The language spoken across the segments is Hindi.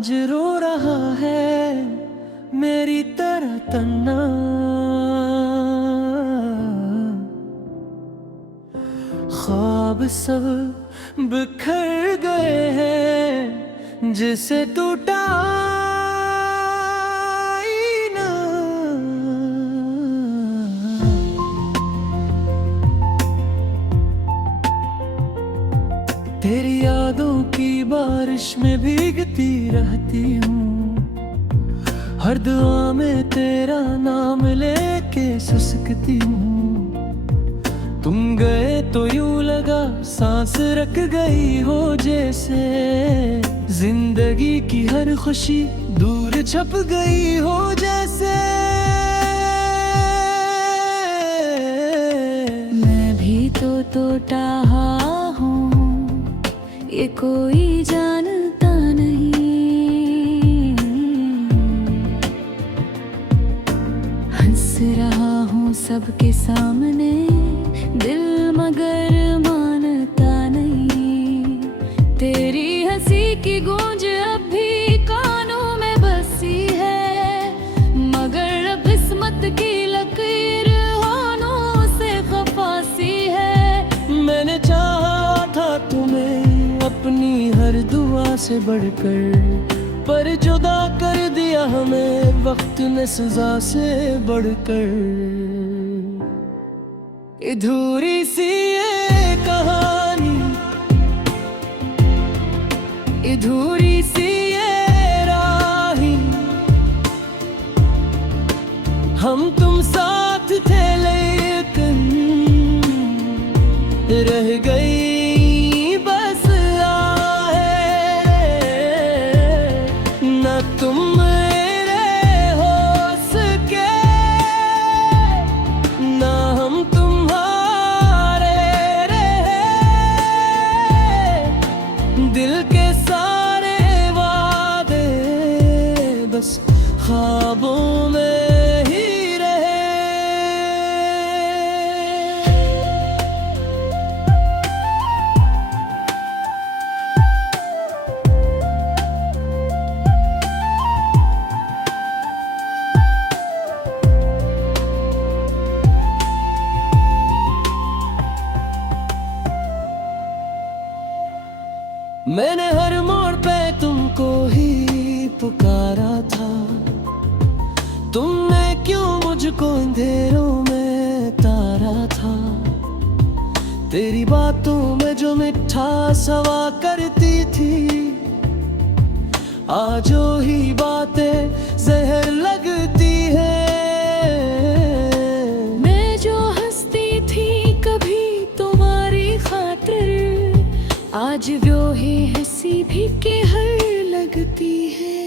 आज रो रहा है मेरी तरह तन्ना। ख्वाब सब बिखर गए हैं जिसे टूटा आईना। तेरी यादों की बारिश में भीगती रहती हूँ, हर दुआ में तेरा नाम लेके सिसकती हूँ। तुम गए तो यूं लगा सांस रख गई हो जैसे, जिंदगी की हर खुशी दूर छप गई हो जैसे। मैं भी तो टूटा हूँ, ये कोई जानता नहीं। हंस रहा हूँ सबके सामने, दिल मगर मानता नहीं। तेरी हंसी की गूंज अब भी कानों में बसी है, मगर अब किस्मत की लकीर होनों से खफासी है। मैंने चाहा था तुम्हें अपनी हर दुआ से बढ़कर, पर जुदा कर दिया हमें वक्त ने सजा से बढ़कर। अधूरी सी ये कहानी, अधूरी सी ये राही, हम तुम साथ थे लेकिन रह गई बस आहे। न तुम दिल के सारे वादे बस ख्वाबों में ही रहे। मैंने हर मोड़ पे तुमको ही पुकारा था, तुमने क्यों मुझको अंधेरों में तारा था। तेरी बातों में जो मिठा सवा करती थी, आज ही बातें जहर लगती है। मैं जो हंसती थी कभी तुम्हारी खातिर, आज वो ही हंसी भी के हर लगती है।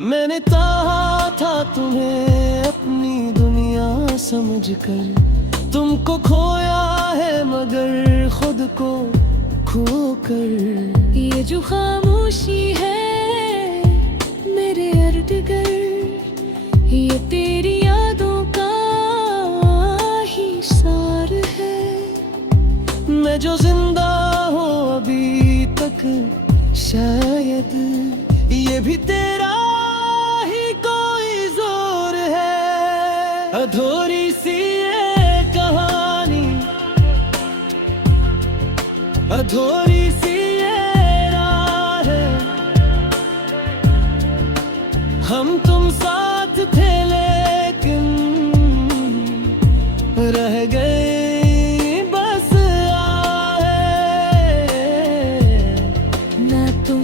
मैंने चाहा था तुम्हें अपनी दुनिया समझकर, तुमको खोया है मगर खुद को खोकर। ये जो खामोशी है मेरे इर्द गिर्द, ये तेरी यादों का ही सार है। मैं जो जिंदा हूँ अभी तक शायद ये भी तेरा ही कोई जोर है। अधूरी सी ये कहानी, अधूरी सी ये राह, हम तुम साथ थे लेकिन रह गए बस आहे। ना तुम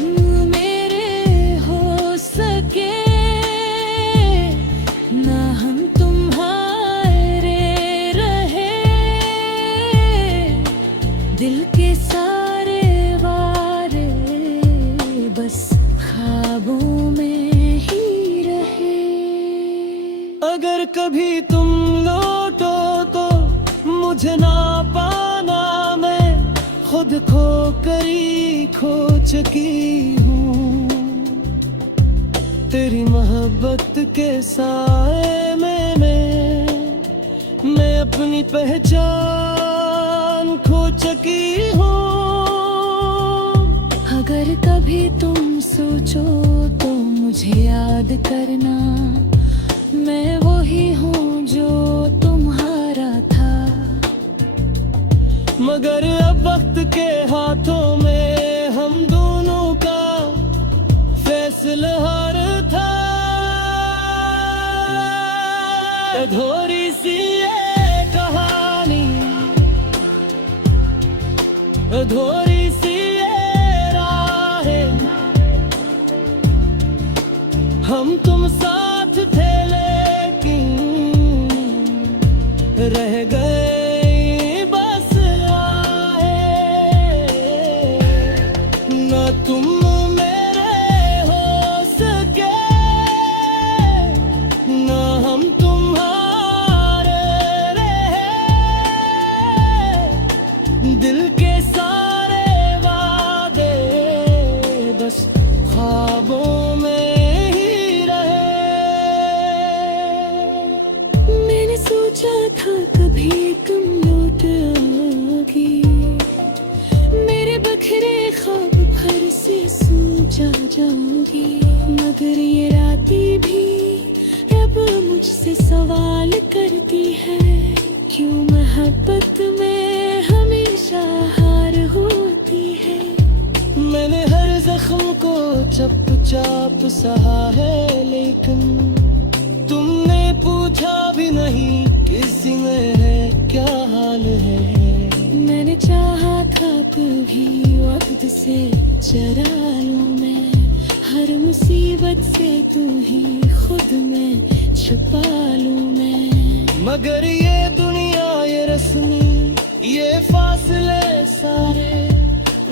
मेरे हो सके, ना हम तुम्हारे रहे। दिल के सारे वारे बस ख्वाबों में ही रहे। अगर कभी तुम लौटो तो मुझे ना पाना, मैं खुद खो करी खो चुकी हूँ। तेरी मोहब्बत के साए में मैं अपनी पहचान खो चुकी हूँ। अगर अगर कभी तुम सोचो तो मुझे याद करना, मैं वही हूँ जो तुम्हारा था। मगर अब वक्त के हाथों में हम दोनों का फैसला हार था। अधूरी सी ये कहानी, अधूरी सी ये राहें, हम तुम साथ थे लेकिन रह गए बस आए। न तुम मेरे हो सके, न हम तुम्हारे रहे। दिल के सारे वादे बस ख्वाबों में ही रहे। मैंने सोचा था कभी तुम लौट आओगी, मेरे बखरे ख्वाब भर से सोचा जाऊंगी। मगर ये रातें भी अब मुझसे सवाल करती है, क्यों मोहब्बत में हमेशा हार होती है। मैंने हर जख्म को चुपचाप सहा है, लेकिन तुमने पूछा भी नहीं किसी में है क्या हाल है। मैंने चाहा था कभी वक्त से चरा लूं मैं, हर मुसीबत से तू ही खुद में छुपा लूं मैं। मगर ये दुनिया ये रस्मी ये फासले सारे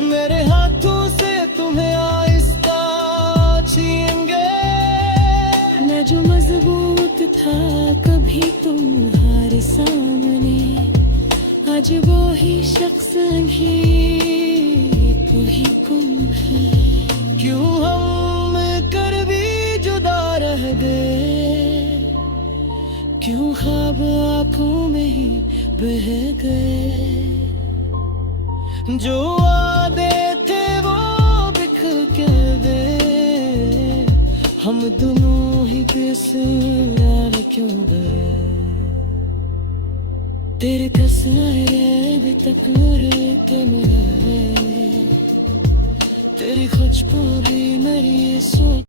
मेरे हाथों से तुम्हें आहिस्ता छीनेंगे। मैं जो मजबूत था कभी तुम्हारे सामने, आज वो ही शख्स नहीं तू ही गुम है। क्यों हम कर भी जुदा रह गए, क्यों ख्वाब आंखों में ही बह गए। जो वादे थे वो बिखर के गए, हम दोनों ही किस यार क्यों गए। तेरे तस्वीर अभी तक मेरे तेरी खुशबू भी मेरी सोच